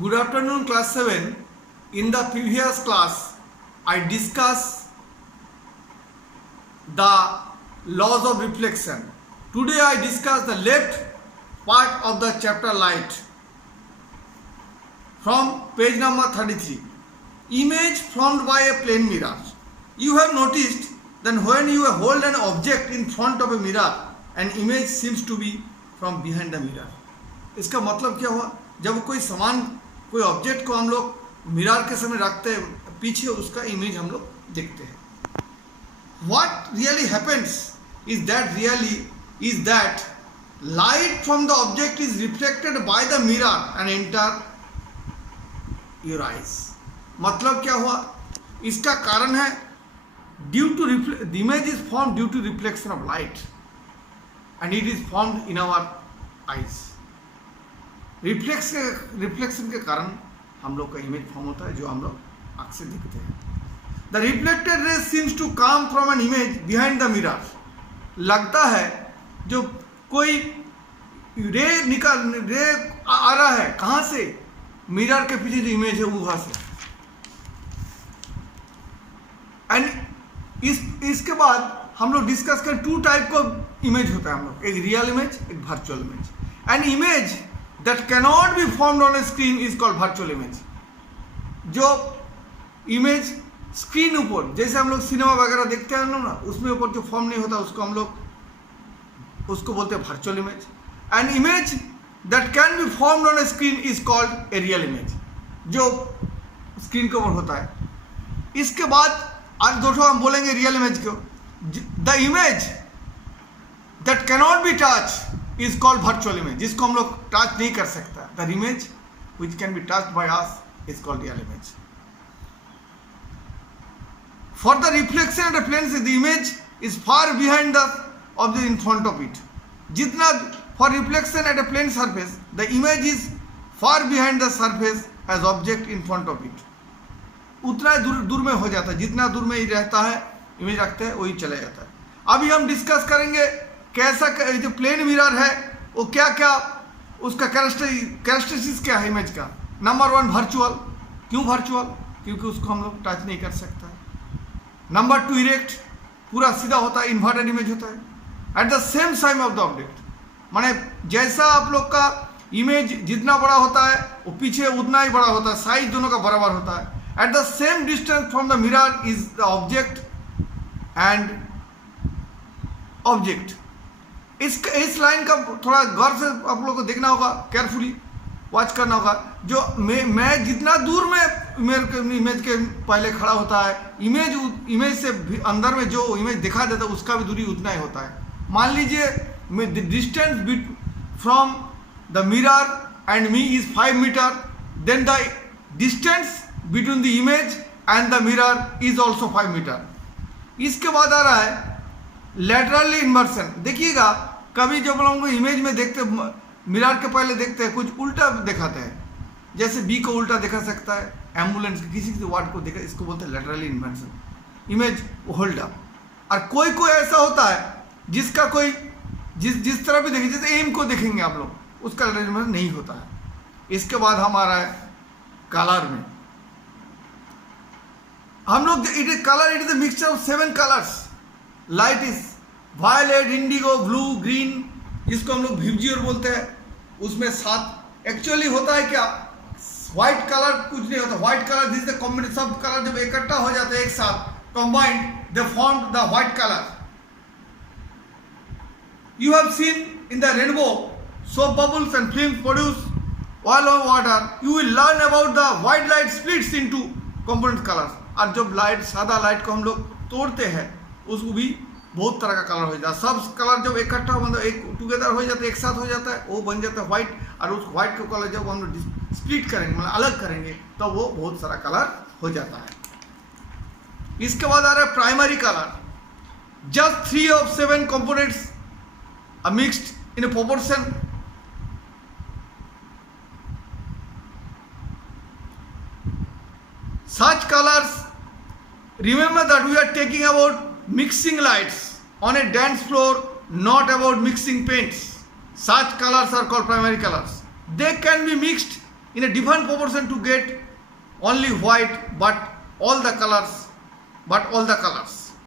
Good afternoon, class 7. In the previous class, I discussed the laws of reflection. Today I discuss the left part of the chapter light from page number 33. Image formed by a plane mirror. You have noticed that when you hold an object in front of a mirror, an image seems to be from behind the mirror. इसका मतलब क्या हुआ? जब कोई object को हम लोग mirror के सामने रखते हैं, पीछे उसका इमेज हम लोग देखते हैं. What really happens is that light from the object is reflected by the mirror and enter your eyes. मतलब क्या हुआ? इसका कारण है the image is formed due to reflection of light and it is formed in our eyes. Reflection के कारण हम लोग का इमेज फॉर्म होता है जो हम लोग आँख से दिखते हैं. The reflected ray seems to come from an image behind the mirror. लगता है जो कोई रे आ रहा है, कहाँ से? मिरर के पीछे जो इमेज है वहाँ से. एंड इसके बाद हम लोग डिस्कस करें टू टाइप का इमेज होता है हम लोग, एक रियल इमेज, एक virtual image. An image that cannot be formed on a screen is called virtual image. जो इमेज स्क्रीन ऊपर, जैसे हम लोग सिनेमा वगैरह देखते हैं ना, उसमें ऊपर जो फॉर्म नहीं होता उसको हम लोग उसको बोलते हैं virtual image. An image that can be formed on A screen is called a real image, जो स्क्रीन के ऊपर होता है. इसके बाद आज दोस्तों हम बोलेंगे रियल इमेज को. The image that cannot be touch is called virtual image, जिसको हम लोग टच नहीं कर सकता. The image which can be touched by us is called real image. For the reflection at a plane, the image is far behind the object in front of it. जितना for reflection at a plane surface, the image is far behind the surface as object in front of it. उतना दूर में हो जाता है, जितना दूर में ही रहता है इमेज रखते हैं वही चला जाता है. अभी हम डिस्कस करेंगे कैसा जो प्लेन मिरर है वो क्या क्या उसका कैरेक्टरिस्टिक्स क्या है इमेज का. Number 1 virtual. क्यों वर्चुअल? क्योंकि उसको हम लोग टच नहीं कर सकता. नंबर 2 इरेक्ट, पूरा सीधा होता है, इन्वर्टेड इमेज होता है. At the same size of the object, माने जैसा आप लोग का इमेज जितना बड़ा होता है वो पीछे उतना ही बड़ा होता है, साइज दोनों का बराबर होता है. At the same distance from the mirror is the object and object. इस लाइन का थोड़ा गौर से आप लोगों को देखना होगा, केयरफुली वॉच करना होगा. जो मैं जितना दूर में मेरे इमेज के पहले खड़ा होता है, इमेज से अंदर में जो इमेज दिखा देता है उसका भी दूरी उतना ही होता है. मान लीजिए distance from the mirror and me is 5 metre, then the distance between the image and the mirror is also 5 metre. इसके बाद आ रहा है लैटरली इन्वर्सन. देखिएगा कभी जब हम लोग इमेज में देखते मिरर के पहले देखते हैं कुछ उल्टा दिखाते हैं, जैसे बी को उल्टा दिखा सकता है, एम्बुलेंस किसी वार्ड को देखा, इसको बोलते हैं laterally inversion. Image hold up. और कोई ऐसा होता है जिसका कोई जिस तरह भी देखें, जैसे एम को देखेंगे आप लोग, उसका लैटरली इन्वर्सन नहीं होता है. इसके बाद हमारा है कलर में. हम लोग it is colour, it is a mixture of 7 colours. Light is violet, indigo, blue, green, जिसको हम लोग विबजियोर बोलते हैं. उसमें 7 एक्चुअली होता है क्या, व्हाइट कलर कुछ नहीं होता. White colour this the combination, सब कलर जब इकट्ठा हो जाते हैं एक साथ, combined they form the white colour. You have seen in the rainbow soap bubbles and film produce oil of water. You will learn about the white light splits into component colours. और जब light सादा light को हम लोग तोड़ते हैं उसको भी बहुत तरह का कलर हो जाता है. सब कलर जब इकट्ठा मतलब एक टुगेदर हो जाता है, एक साथ हो जाता है, वो बन जाता है व्हाइट. और उस व्हाइट का कलर जब हम लोग स्प्लिट करेंगे मतलब अलग करेंगे तो वो बहुत सारा कलर हो जाता है. इसके बाद आ रहा है primary colour. Just 3 of 7 components are mixed in a proportion. Such colors, remember that we are talking about mixing lights on a dance floor, not about mixing paints. Such colors are called primary colors. They can be mixed in a different proportion to get only white, but all the colors.